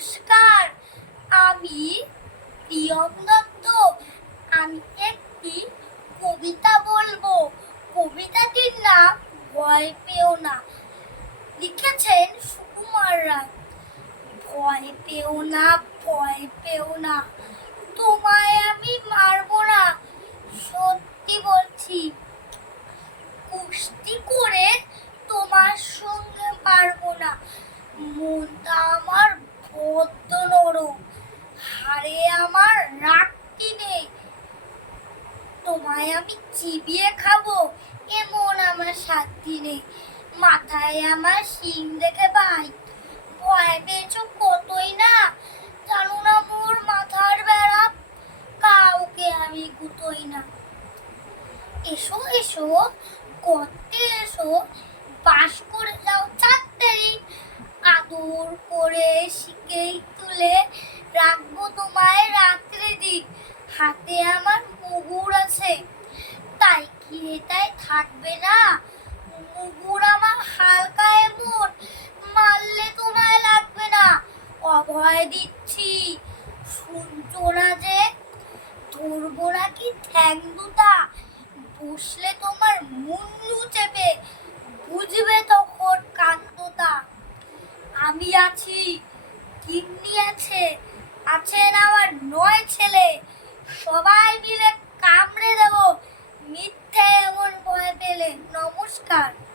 নমস্কার। আমি প্রিয়ম দত্ত। আমি একটি কবিতা বলব। কবিতাটির নাম ভয় পেও না। লিখেছেন সুকুমার রায়। ভয় পেও না, ভয় পেও না। তোমায় আমি মারবো না। সত্যি বলছি, কুস্তি করে তোমার সঙ্গে পারব না মনটা আমার বদ্ধ নরম হারে আমার রাগটি নেই তোমায় আমি চিবিয়ে খাব। এমন আমার সাধ্যি নেই। মাথায় আমার শিং দেখে ভাই ভয় কতই না? জানো না মোর মাথার বেড়া। কাউকে আমি গুতোই না। এসো এসো, গর্তে এসো। বাস করে যাও দিন। আদর করে শিখেই তুলে রাখব তোমায় রাত্রে দিন হাতে আমার মুগুর আছে এটাই থাকবে না। মুগুর আমার হালকা এমন, মারলে তোমায় লাগবে না। অভয় দিচ্ছি, শুনছো না যে ধরবো নাকি ঠ্যাং দুটা? বসলে তোমার মুন্ডু চেপে, বুঝবে তখন কান্দটা আমি আছি কিন্নি আছে, আছেন আমার নয় ছেলে। সবাই মিলে কামড়ে দেব মিথ্যে এমন ভয় পেলে নমস্কার